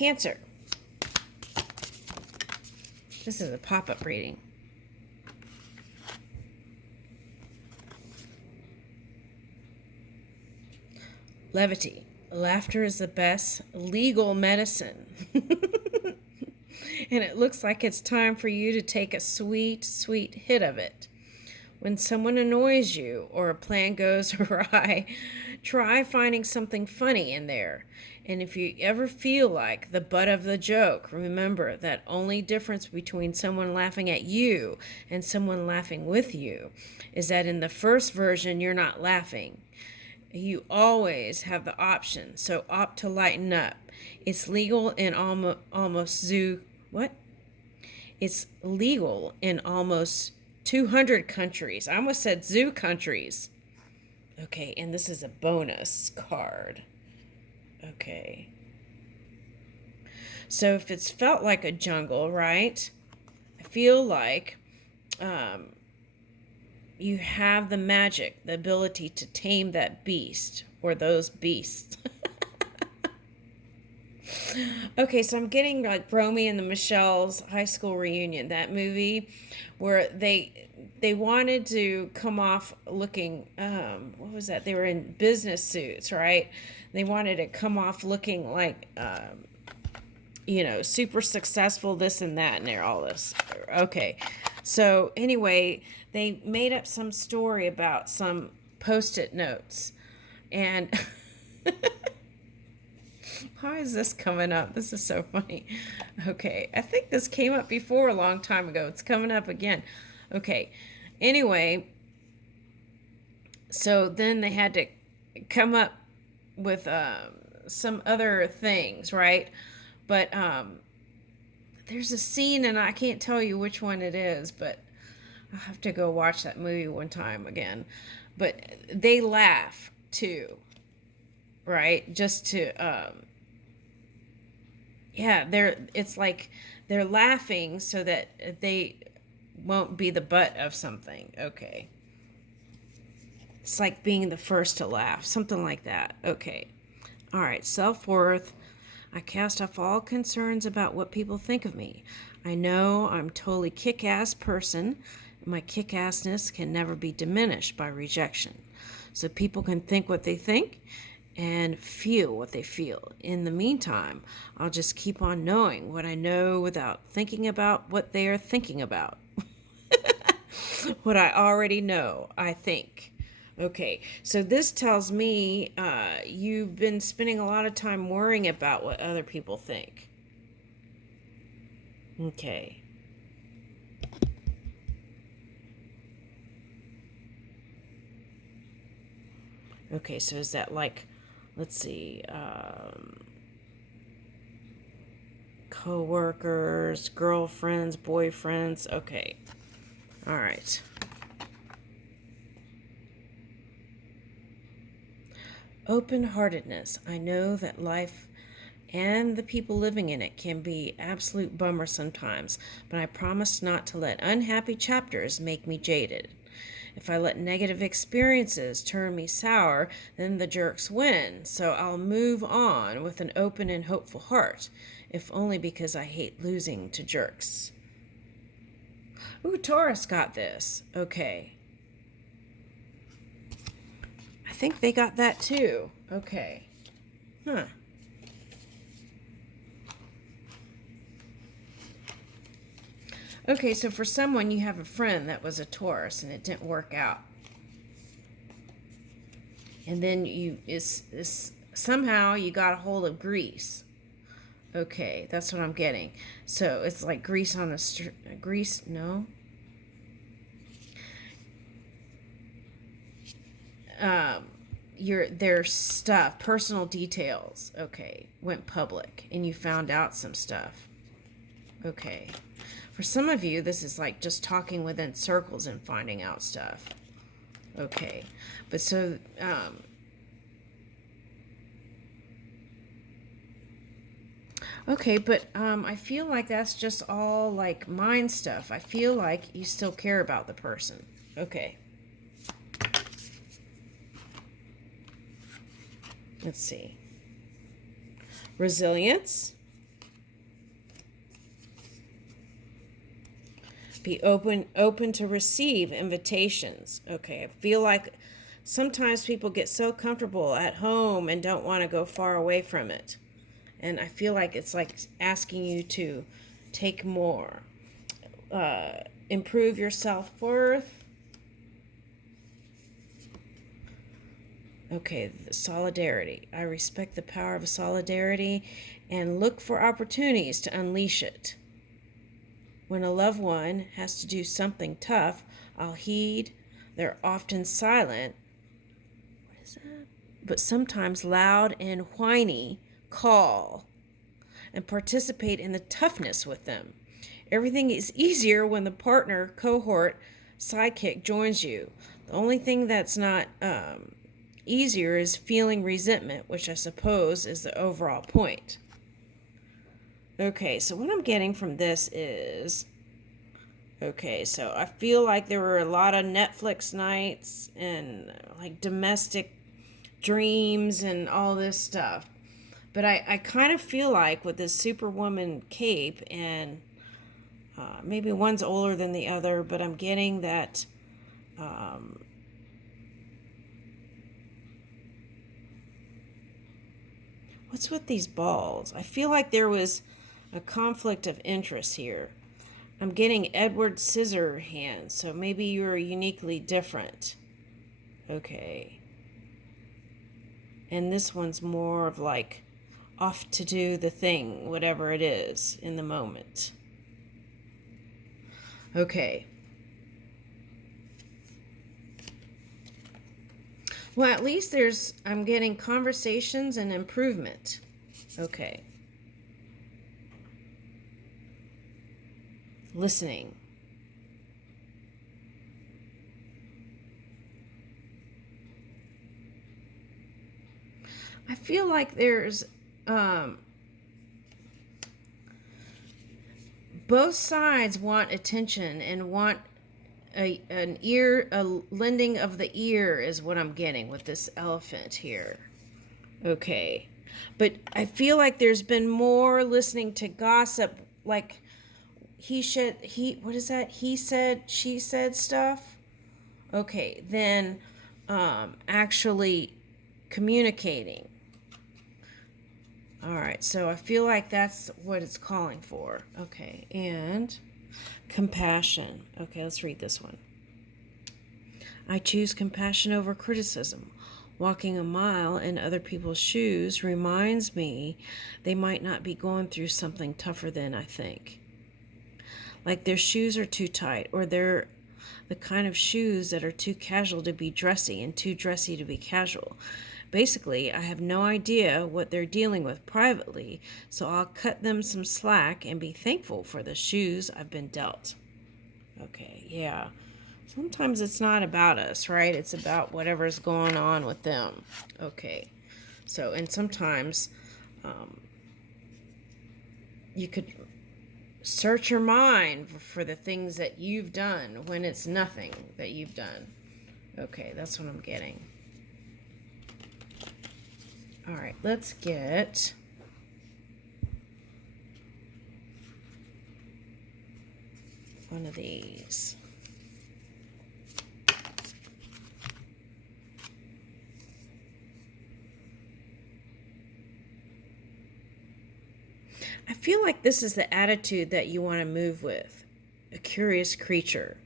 Cancer. This is a pop-up reading. Levity. Laughter is the best legal medicine. And it looks like it's time for you to take a sweet, sweet hit of it. When someone annoys you or a plan goes awry, try finding something funny in there. And if you ever feel like the butt of the joke, remember that only difference between someone laughing at you and someone laughing with you is that in the first version, you're not laughing. You always have the option, so opt to lighten up. It's legal in It's legal in almost 200 countries. I almost said zoo countries. Okay, and this is a bonus card. Okay. So if it's felt like a jungle, right? I feel like you have the magic, the ability to tame that beast or those beasts. Okay, so I'm getting like Romy and the Michelle's high school reunion, that movie where they wanted to come off looking, what was that? They were in business suits, right? They wanted to come off looking like, super successful, this and that, and they're all this. Okay, so anyway, they made up some story about some Post-it notes, and how is this coming up? This is so funny. Okay, I think this came up before a long time ago. It's coming up again. Okay, anyway, so then they had to come up with some other things, right? But there's a scene, and I can't tell you which one it is, but I'll have to go watch that movie one time again. But they laugh too, right? Just to it's like they're laughing so that they won't be the butt of something. Okay. It's like being the first to laugh, something like that. Okay. All right, self-worth. I cast off all concerns about what people think of me. I know I'm a totally kick-ass person. My kick-assness can never be diminished by rejection. So people can think what they think and feel what they feel. In the meantime, I'll just keep on knowing what I know without thinking about what they are thinking about. What I already know, I think. Okay, so this tells me you've been spending a lot of time worrying about what other people think. Okay. Okay, so is that like, let's see, co-workers, girlfriends, boyfriends? Okay. All right. Open-heartedness. I know that life and the people living in it can be absolute bummer sometimes, but I promise not to let unhappy chapters make me jaded. If I let negative experiences turn me sour, then the jerks win, so I'll move on with an open and hopeful heart, if only because I hate losing to jerks. Ooh, Taurus got this. Okay. I think they got that too. Okay. Huh. Okay, so for someone, you have a friend that was a Taurus and it didn't work out. And then somehow you got a hold of grease. Okay, that's what I'm getting. So it's like grease on the grease, no? Their stuff, personal details, okay, went public and you found out some stuff. Okay. For some of you, this is like just talking within circles and finding out stuff. Okay. But so, okay, but I feel like that's just all like mind stuff. I feel like you still care about the person. Okay. Let's see. Resilience. Be open to receive invitations. Okay, I feel like sometimes people get so comfortable at home and don't want to go far away from it. And I feel like it's like asking you to take more. Improve your self-worth. Okay, solidarity. I respect the power of solidarity and look for opportunities to unleash it. When a loved one has to do something tough, I'll heed. They're often silent. What is that? But sometimes loud and whiny call and participate in the toughness with them. Everything is easier when the partner, cohort, sidekick joins you. The only thing that's not easier is feeling resentment, which I suppose is the overall point. Okay, so what I'm getting from this is, okay, so I feel like there were a lot of Netflix nights and like domestic dreams and all this stuff. But I kind of feel like with this Superwoman cape, and maybe one's older than the other, but I'm getting that what's with these balls? I feel like there was a conflict of interest here. I'm getting Edward Scissorhands, so maybe you're uniquely different. Okay. And this one's more of like off to do the thing, whatever it is, in the moment. Okay. Well, at least I'm getting conversations and improvement. Okay. Listening. I feel like there's both sides want attention and want a lending of the ear is what I'm getting with this elephant here. Okay. But I feel like there's been more listening to gossip, like he said, she said stuff. Okay, then actually communicating. All right, so I feel like that's what it's calling for. Okay, and compassion. Okay, let's read this one. I choose compassion over criticism. Walking a mile in other people's shoes reminds me they might not be going through something tougher than I think. Like their shoes are too tight, or they're the kind of shoes that are too casual to be dressy and too dressy to be casual. Basically, I have no idea what they're dealing with privately, so I'll cut them some slack and be thankful for the shoes I've been dealt. Okay, yeah. Sometimes it's not about us, right? It's about whatever's going on with them. Okay. So, and sometimes you could search your mind for the things that you've done when it's nothing that you've done. Okay, that's what I'm getting. All right, let's get one of these. I feel like this is the attitude that you want to move with, a curious creature.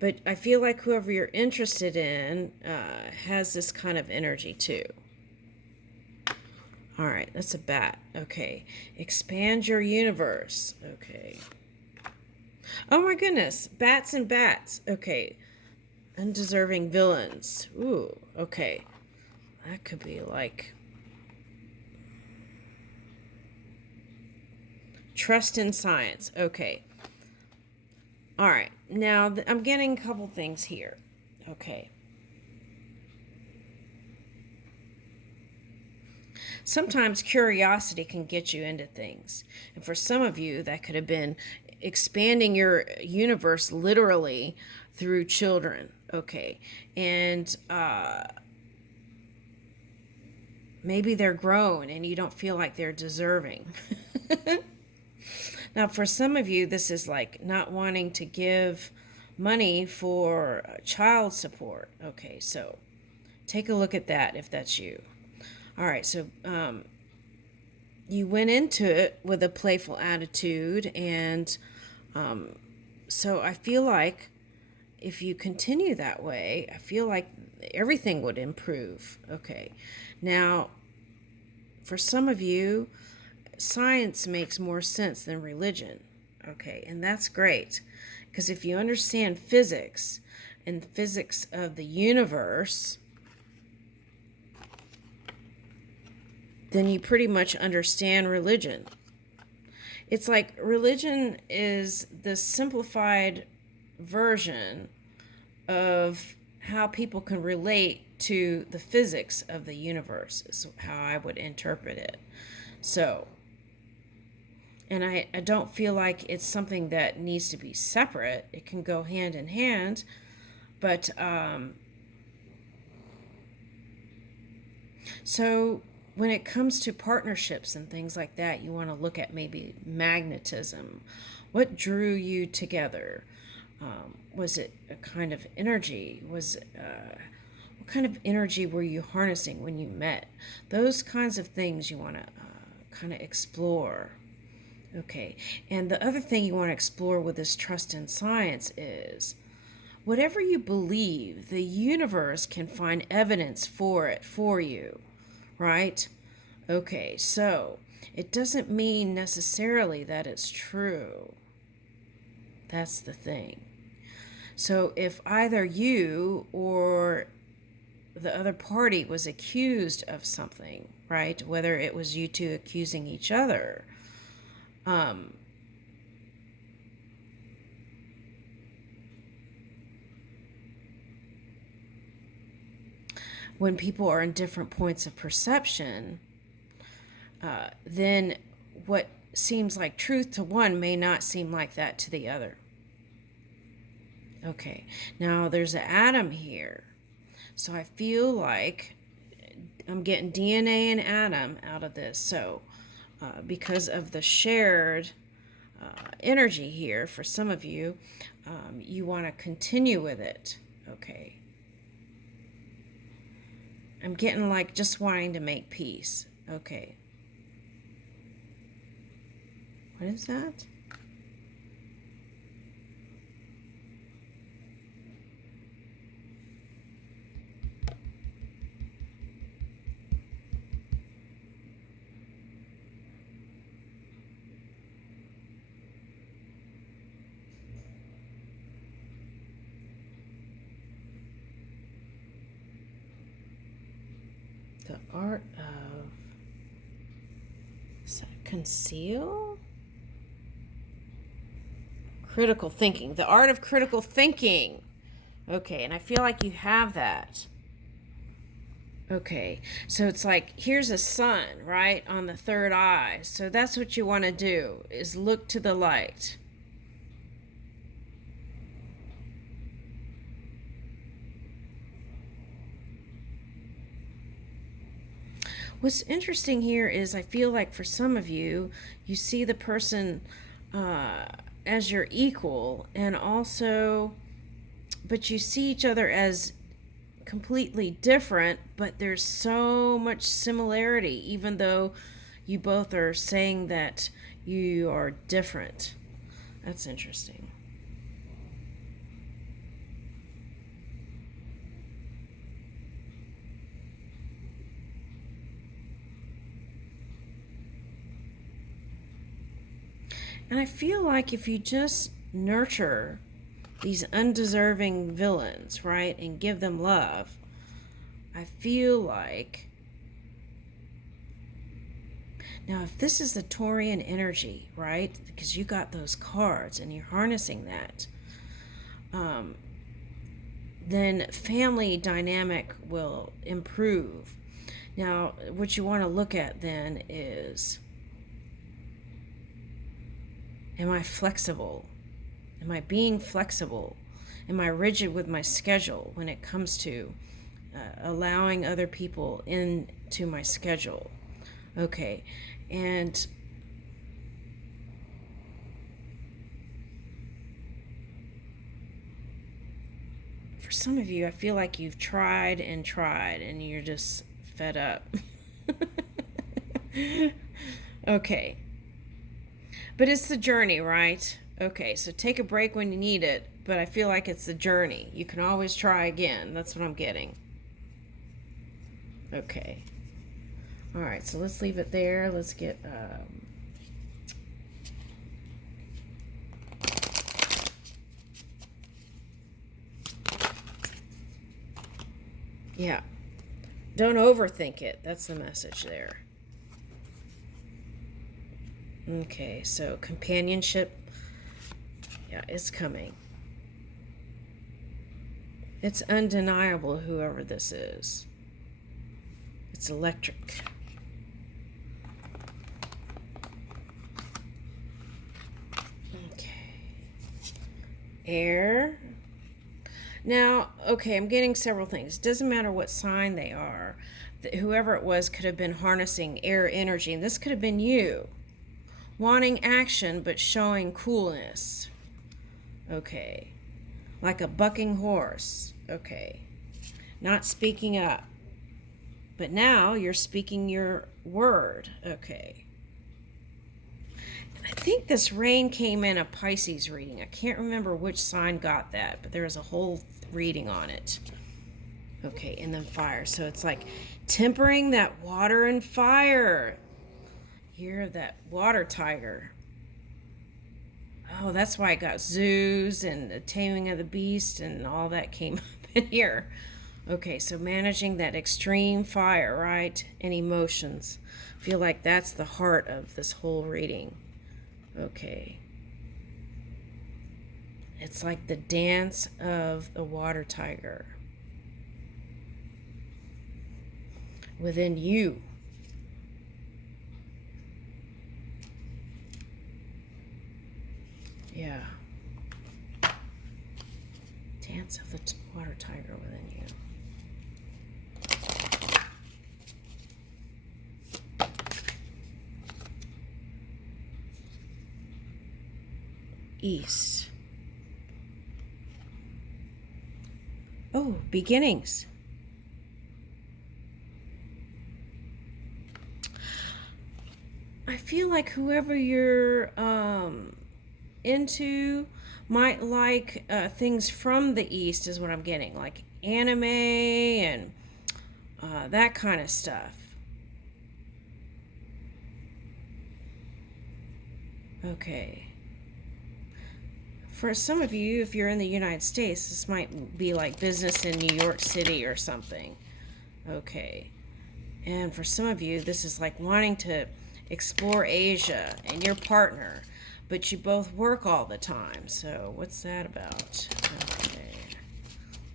But I feel like whoever you're interested in has this kind of energy too. All right, that's a bat. Okay, expand your universe. Okay. Oh my goodness, bats and bats. Okay, undeserving villains. Ooh, okay. That could be like trust in science. Okay. All right. Now, I'm getting a couple things here. Okay. Sometimes curiosity can get you into things. And for some of you, that could have been expanding your universe literally through children. Okay. And maybe they're grown and you don't feel like they're deserving. Now, for some of you, this is like not wanting to give money for child support. Okay, so take a look at that if that's you. All right, so you went into it with a playful attitude, and so I feel like if you continue that way, I feel like everything would improve. Okay, now for some of you, science makes more sense than religion. Okay, and that's great, because if you understand physics and physics of the universe, then you pretty much understand religion. It's like religion is the simplified version of how people can relate to the physics of the universe, is how I would interpret it. So, and I don't feel like it's something that needs to be separate. It can go hand in hand, but so when it comes to partnerships and things like that, you want to look at maybe magnetism. What drew you together? Was it a kind of energy? What kind of energy were you harnessing when you met? Those kinds of things you want to kind of explore. Okay, and the other thing you want to explore with this trust in science is whatever you believe, the universe can find evidence for it for you, right? Okay, so it doesn't mean necessarily that it's true. That's the thing. So if either you or the other party was accused of something, right? Whether it was you two accusing each other, when people are in different points of perception, then what seems like truth to one may not seem like that to the other. Okay, now there's an atom here. So I feel like I'm getting DNA and atom out of this. So because of the shared energy here, for some of you, you want to continue with it. Okay. I'm getting like just wanting to make peace. Okay. What is that? The art of conceal? Critical thinking. The art of critical thinking. Okay, and I feel like you have that. Okay, so it's like here's a sun, right, on the third eye. So that's what you want to do, is look to the light. What's interesting here is I feel like for some of you, you see the person as your equal, and also, but you see each other as completely different, but there's so much similarity, even though you both are saying that you are different. That's interesting. And I feel like if you just nurture these undeserving villains, right, and give them love, I feel like, now if this is the Taurian energy, right, because you got those cards and you're harnessing that, then family dynamic will improve. Now, what you want to look at then is, am I flexible? Am I being flexible? Am I rigid with my schedule when it comes to allowing other people into my schedule? Okay, and some of you, I feel like you've tried and tried and you're just fed up. Okay. But it's the journey, right? Okay, so take a break when you need it, but I feel like it's the journey. You can always try again. That's what I'm getting. Okay. All right, so let's leave it there. Let's get... yeah. Don't overthink it. That's the message there. Okay, so companionship. Yeah, it's coming. It's undeniable, whoever this is. It's electric. Okay. Air. Now, okay, I'm getting several things. It doesn't matter what sign they are. Whoever it was could have been harnessing air energy, and this could have been you. Wanting action, but showing coolness. Okay. Like a bucking horse. Okay. Not speaking up. But now you're speaking your word. Okay. I think this rain came in a Pisces reading. I can't remember which sign got that, but there was a whole reading on it. Okay, and then fire. So it's like tempering that water and fire. Year of that water tiger. Oh, that's why I got zoos and the taming of the beast and all that came up in here. Okay, so managing that extreme fire, right? And emotions. I feel like that's the heart of this whole reading. Okay. It's like the dance of the water tiger within you. Yeah. Dance of the water tiger within you. East. Oh, beginnings. I feel like whoever you're into might like things from the East is what I'm getting, like anime and that kind of stuff. Okay. For some of you, if you're in the United States, this might be like business in New York City or something. Okay. And for some of you, this is like wanting to explore Asia and your partner, but you both work all the time. So what's that about? Okay.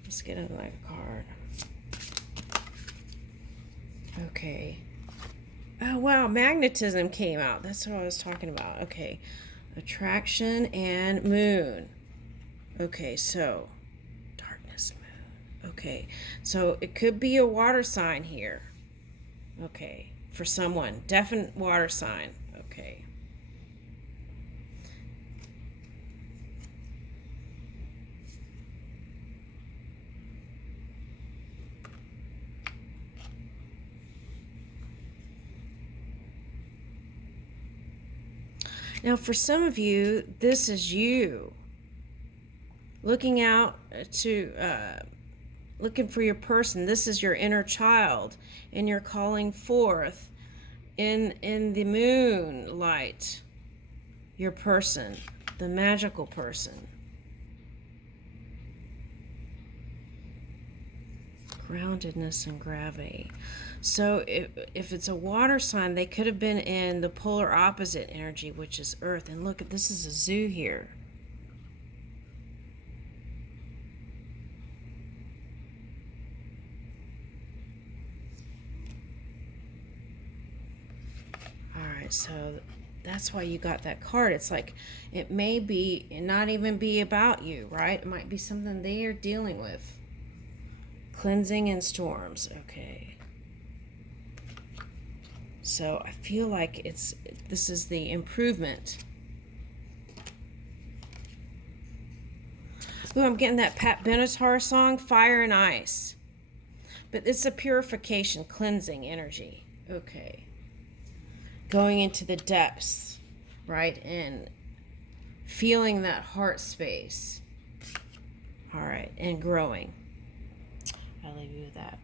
Let's get another card. Okay. Oh, wow. Magnetism came out. That's what I was talking about. Okay. Attraction and moon. Okay, so darkness, moon. Okay, so it could be a water sign here. Okay, for someone. Definite water sign. Okay. Now, for some of you, this is you looking out to, looking for your person. This is your inner child, and you're calling forth in the moonlight your person, the magical person. Groundedness and gravity. So if it's a water sign, they could have been in the polar opposite energy, which is earth. And look, this is a zoo here. All right, so that's why you got that card. It's like it may be not even be about you, right? It might be something they are dealing with. Cleansing and storms. Okay. So I feel like this is the improvement. Ooh, I'm getting that Pat Benetar song, Fire and Ice. But it's a purification, cleansing energy. Okay. Going into the depths, right? And feeling that heart space. All right. And growing. I'll leave you with that.